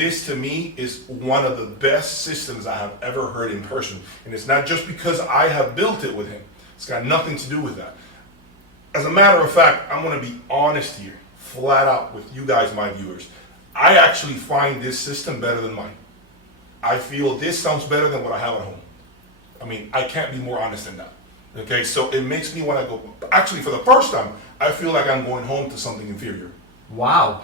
This to me is one of the best systems I have ever heard in person. And it's not just because I have built it with him. It's got nothing to do with that. As a matter of fact, I'm gonna be honest here, flat out with you guys, my viewers. I actually find this system better than mine. I feel this sounds better than what I have at home. I mean, I can't be more honest than that. Okay, so it makes me want to go, actually for the first time, I feel like I'm going home to something inferior. Wow.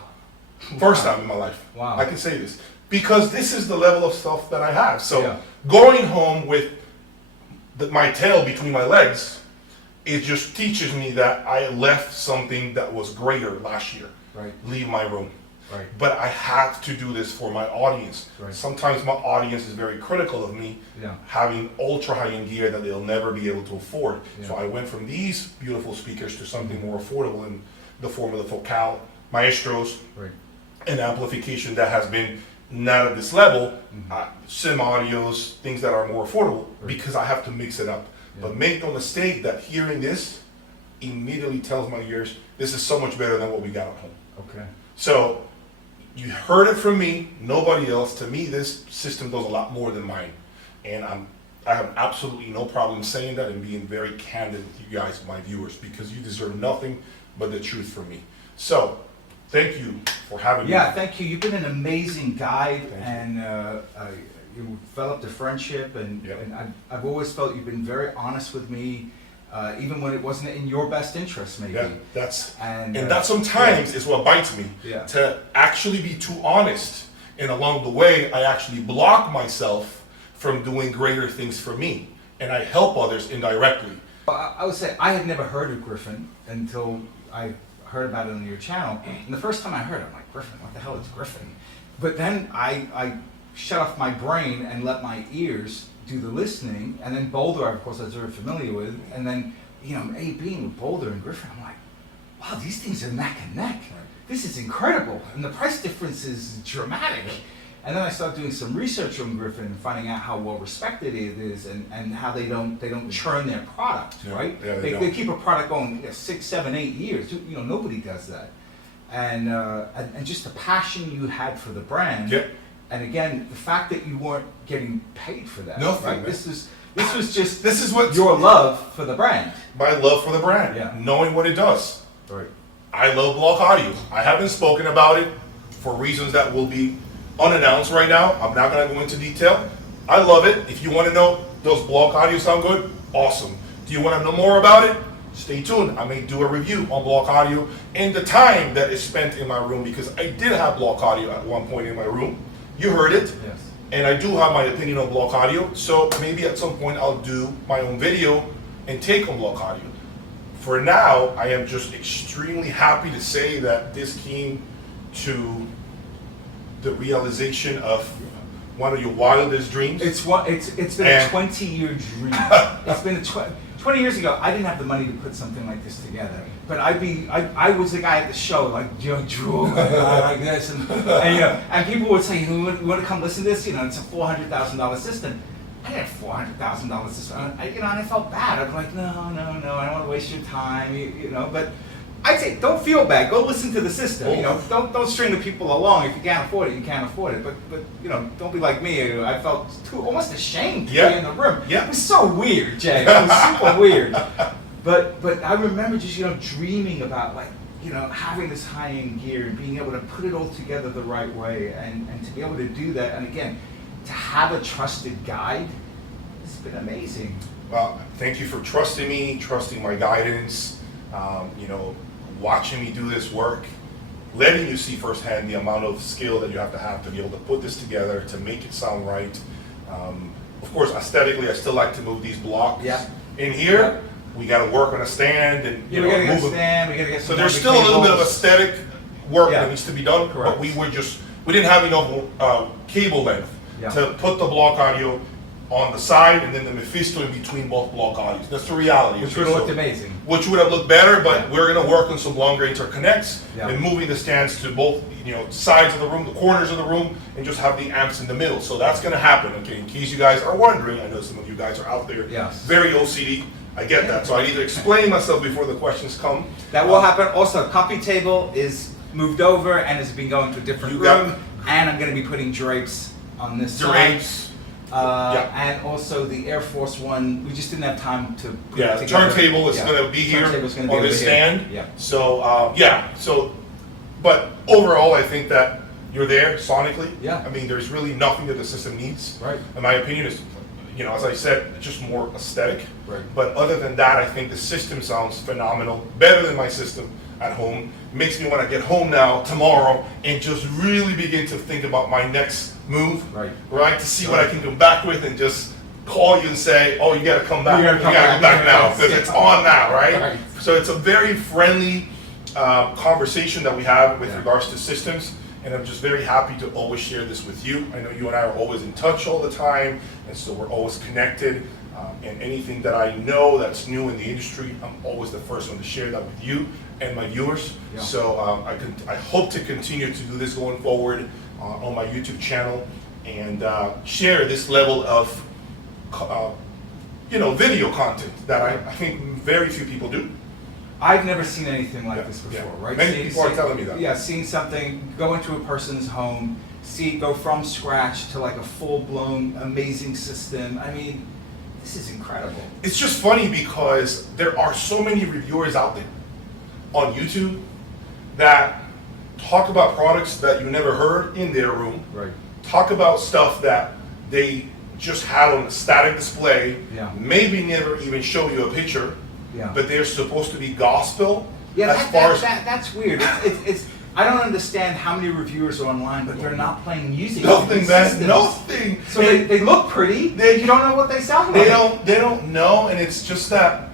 First time in my life. Wow. I can say this. Because this is the level of stuff that I have. So Yeah. going home with my tail between my legs, it just teaches me that I left something that was greater last year. Right. Leave my room. Right. But I have to do this for my audience. Right. Sometimes my audience is very critical of me having ultra high-end gear that they'll never be able to afford. Yeah. So I went from these beautiful speakers to something more affordable in the form of the Focal Maestros, Right. and amplification that has been not at this level, sim audios, things that are more affordable, because I have to mix it up. Yeah. But make no mistake that hearing this immediately tells my ears, this is so much better than what we got at home. Okay. So you heard it from me, nobody else. To me, this system does a lot more than mine. And I have absolutely no problem saying that and being very candid with you guys, my viewers, because you deserve nothing but the truth from me. So, thank you for having me. Yeah, thank you. You've been an amazing guide, Thank you. and you developed a friendship, and, Yeah. and I've always felt you've been very honest with me, even when it wasn't in your best interest, maybe. Yeah, that's And that sometimes is what bites me. Yeah. To actually be too honest, and along the way, I actually block myself from doing greater things for me, and I help others indirectly. I would say I had never heard of Griffin until I heard about it on your channel. And the first time I heard it, I'm like, Griffin, what the hell is Griffin? But then I shut off my brain and let my ears do the listening. And then Boulder, of course, I was very familiar with. And then, being with Boulder and Griffin, I'm like, wow, these things are neck and neck. This is incredible. And the price difference is dramatic. And then I started doing some research on Griffin and finding out how well respected it is, and how they don't churn their product, right? Yeah, they keep a product going 6, 7, 8 years. Nobody does that. And just the passion you had for the brand. Yep. And again, the fact that you weren't getting paid for that. Nothing, right? man. This was just This is what your love for the brand. my love for the brand, Yeah. knowing what it does. Right. I love block audio. I haven't spoken about it for reasons that will be unannounced right now. I'm not going to go into detail. I love it. If you want to know, does block audio sound good? Awesome. Do you want to know more about it? Stay tuned. I may do a review on block audio and the time that is spent in my room, because I did have block audio at one point in my room. You heard it. Yes. And I do have my opinion on block audio. So maybe at some point I'll do my own video and take on block audio. For now, I am just extremely happy to say that this came to the realization of one of your wildest dreams. It's been a 20-year dream. It's been 20 years ago. I didn't have the money to put something like this together, but I was the guy at the show, like Drew, like this, and people would say, you want to come listen to this? It's a $400,000 system. I didn't have $400,000 system. And I felt bad. I was like, no, I don't want to waste your time, but. I'd say don't feel bad. Go listen to the system. Don't string the people along. If you can't afford it, you can't afford it. But don't be like me. I felt almost ashamed to be in the room. Yeah. It was so weird, Jay. It was super weird. But I remember just dreaming about having this high-end gear and being able to put it all together the right way, and to be able to do that, and again, to have a trusted guide, it's been amazing. Well, thank you for trusting me, trusting my guidance. Watching me do this work, letting you see firsthand the amount of skill that you have to be able to put this together, to make it sound right. Of course, aesthetically, I still like to move these blocks in here. Yeah. We got to work on a stand, and we gotta get a move stand. We gotta get some. So there's still a little bit of aesthetic work Yeah. that needs to be done. Correct. But we didn't have enough cable length to put the block audio on the side, and then the Mephisto in between both block audios. That's the reality. Which would have looked amazing. Which would have looked better, but we're going to work on some longer interconnects Yeah. and moving the stands to both sides of the room, the corners of the room, and just have the amps in the middle. So that's going to happen. Okay, in case you guys are wondering, I know some of you guys are out there very OCD. I get that. So I need to explain myself before the questions come. That will happen. Also, coffee table is moved over and has been going to a different room. and I'm going to be putting drapes on this Drapes. side. Yeah. And also the Air Force One, we just didn't have time to put it together. Turntable is going to be here Turntable's gonna be on this over here. stand. Yeah. So but overall, I think that you're there sonically. Yeah. I mean, there's really nothing that the system needs. Right. In my opinion, is, as I said, just more aesthetic. Right. But other than that, I think the system sounds phenomenal, better than my system at home. Makes me want to get home now, tomorrow, and just really begin to think about my next move. Right. To see what I can come back with, and just call you and say, oh, you got to come back. You got to come back now, because it's on now, right? So it's a very friendly conversation that we have with regards to systems. And I'm just very happy to always share this with you. I know you and I are always in touch all the time, and so we're always connected. And anything that I know that's new in the industry, I'm always the first one to share that with you and my viewers. Yeah. So I hope to continue to do this going forward on my YouTube channel, and share this level of video content that I think very few people do. I've never seen anything like this before, right? Many people are telling me that. Yeah, seeing something, go into a person's home, see it go from scratch to like a full-blown amazing system. I mean, this is incredible. It's just funny because there are so many reviewers out there on YouTube that talk about products that you never heard in their room. Right. Talk about stuff that they just had on a static display. Yeah. Maybe never even show you a picture. Yeah. But they're supposed to be gospel. Yeah, as that's weird. It's I don't understand how many reviewers are online, but they're not playing music. Nothing, man. Nothing. So they look pretty. You don't know what they sound like. They don't know, and it's just that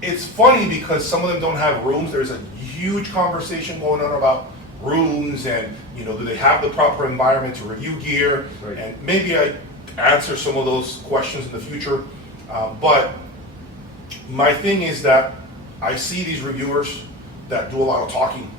it's funny because some of them don't have rooms. There's a huge conversation going on about rooms, and do they have the proper environment to review gear? Right. And maybe I answer some of those questions in the future, but my thing is that I see these reviewers that do a lot of talking,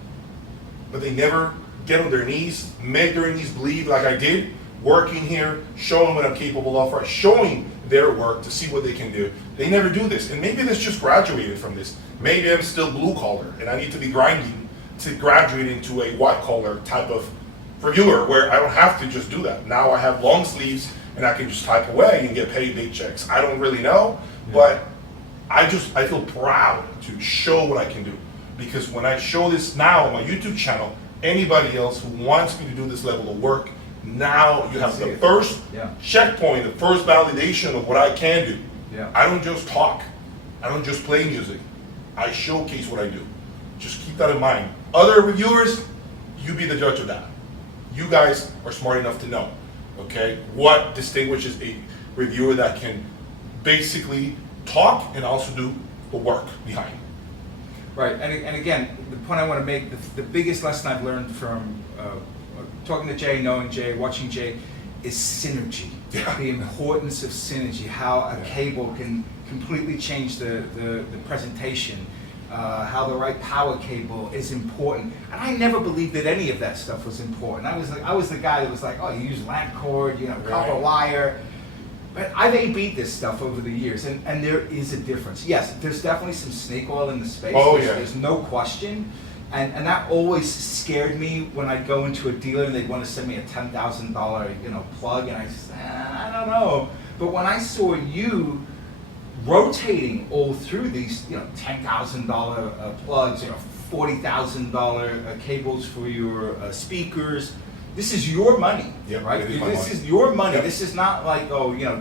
but they never get on their knees, make their knees bleed like I did, working here, showing what I'm capable of, or showing their work to see what they can do. They never do this, and maybe this just graduated from this. Maybe I'm still blue collar, and I need to be grinding to graduate into a white collar type of reviewer where I don't have to just do that. Now I have long sleeves, and I can just type away and get paid big checks. I don't really know, but I feel proud to show what I can do, because when I show this now on my YouTube channel, anybody else who wants me to do this level of work, now you have the first checkpoint, the first validation of what I can do. Yeah. I don't just talk. I don't just play music. I showcase what I do. Just keep that in mind. Other reviewers, you be the judge of that. You guys are smart enough to know, okay, what distinguishes a reviewer that can basically talk and also do the work behind. Right, and again, the point I want to make, the biggest lesson I've learned from talking to Jay, knowing Jay, watching Jay, is synergy. Yeah. The importance of synergy, how a cable can completely change the presentation, how the right power cable is important. And I never believed that any of that stuff was important. I was the guy that was like, oh, you use lamp cord, copper wire. But I've A/B'd this stuff over the years, and there is a difference. Yes, there's definitely some snake oil in the space. Oh, there's no question. And that always scared me when I'd go into a dealer and they'd want to send me a $10,000 plug, and I said, I don't know. But when I saw you rotating all through these $10,000 plugs, $40,000 cables for your speakers. This is your money, right? This is your money. This is not like,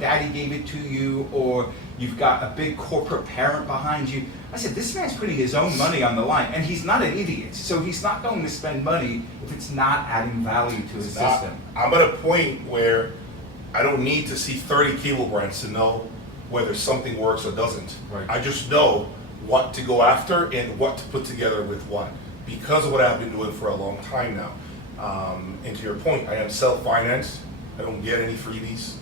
daddy gave it to you, or you've got a big corporate parent behind you. I said, this man's putting his own money on the line, and he's not an idiot. So he's not going to spend money if it's not adding value to his system. I'm at a point where I don't need to see 30 cable brands to know whether something works or doesn't. Right. I just know what to go after and what to put together with what, because of what I've been doing for a long time now. And to your point, I am self-financed. I don't get any freebies.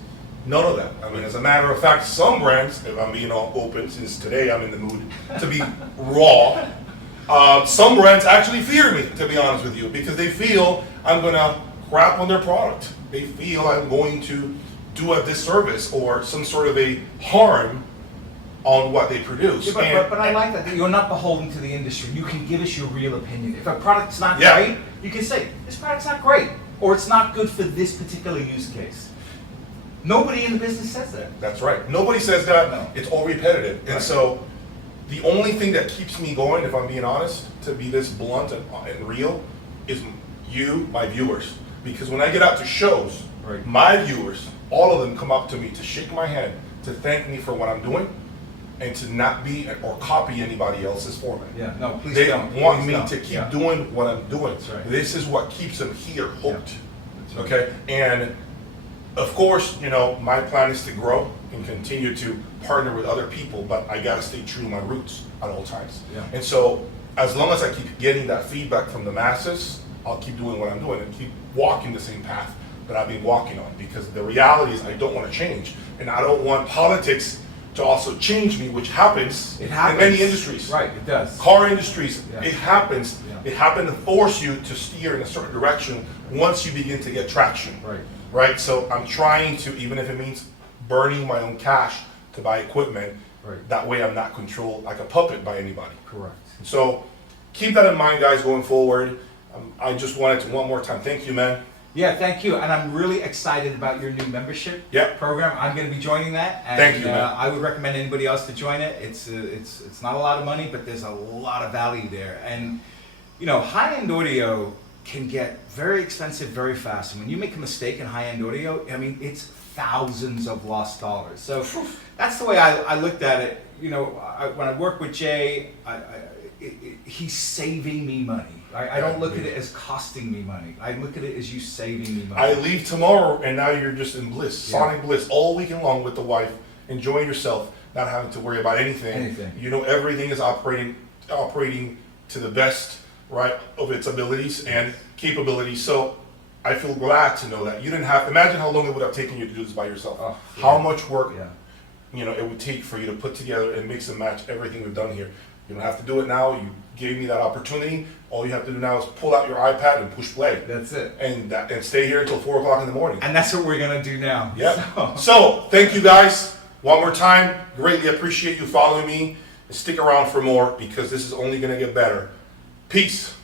None of that. I mean, as a matter of fact, some brands, if I'm being all open, since today I'm in the mood to be raw, some brands actually fear me, to be honest with you, because they feel I'm going to crap on their product. They feel I'm going to do a disservice or some sort of a harm on what they produce. Yeah, but I like that. You're not beholden to the industry. You can give us your real opinion. If a product's not great, you can say, this product's not great. or it's not good for this particular use case. Nobody in the business says that. That's right. Nobody says that. No. It's all repetitive. And Right. so the only thing that keeps me going, if I'm being honest, to be this blunt and real, is you, my viewers. Because when I get out to shows, Right. my viewers, all of them come up to me to shake my hand, to thank me for what I'm doing, and to not be or copy anybody else's format. Yeah, no, please They don't. want Please me don't. to keep Yeah. doing what I'm doing. That's right. This is what keeps them here hooked. That's right. Okay? And of course, you know, my plan is to grow and continue to partner with other people, but I gotta stay true to my roots at all times. Yeah. And so, as long as I keep getting that feedback from the masses, I'll keep doing what I'm doing and keep walking the same path that I've been walking on. Because the reality is I don't wanna change, and I don't want politics to also change me, which happens, It happens. in many industries. Right, it does. Car industries, Yeah. it happens. Yeah. It happens to force you to steer in a certain direction once you begin to get traction. Right. Right? So I'm trying to, even if it means burning my own cash to buy equipment, Right. that way I'm not controlled like a puppet by anybody. Correct. So keep that in mind, guys, going forward. I just wanted to one more time thank you, man. Yeah, thank you, and I'm really excited about your new membership Yep. program. I'm going to be joining that, and Thank you, man. I would recommend anybody else to join it. It's not a lot of money, but there's a lot of value there. And you know, high-end audio can get very expensive very fast. And when you make a mistake in high-end audio, I mean, it's thousands of lost dollars. So that's the way I looked at it. You know, when I work with Jay, he's saving me money. I don't look at it as costing me money. I look at it as you saving me money. I leave tomorrow and now you're just in bliss, Yeah. sonic bliss, all weekend long with the wife, enjoying yourself, not having to worry about anything. Anything. You know, everything is operating to the best, right, of its abilities and capabilities. So I feel glad to know that you didn't have. Imagine how long it would have taken you to do this by yourself. Oh, yeah. How much work, Yeah. you know, it would take for you to put together and mix and match everything we've done here. You don't have to do it now. You gave me that opportunity. All you have to do now is pull out your iPad and push play, That's it. and stay here until 4 o'clock in the morning. And that's what we're gonna do now. Yeah. So, thank you guys one more time. Greatly appreciate you following me. And stick around for more because this is only going to get better. Peace.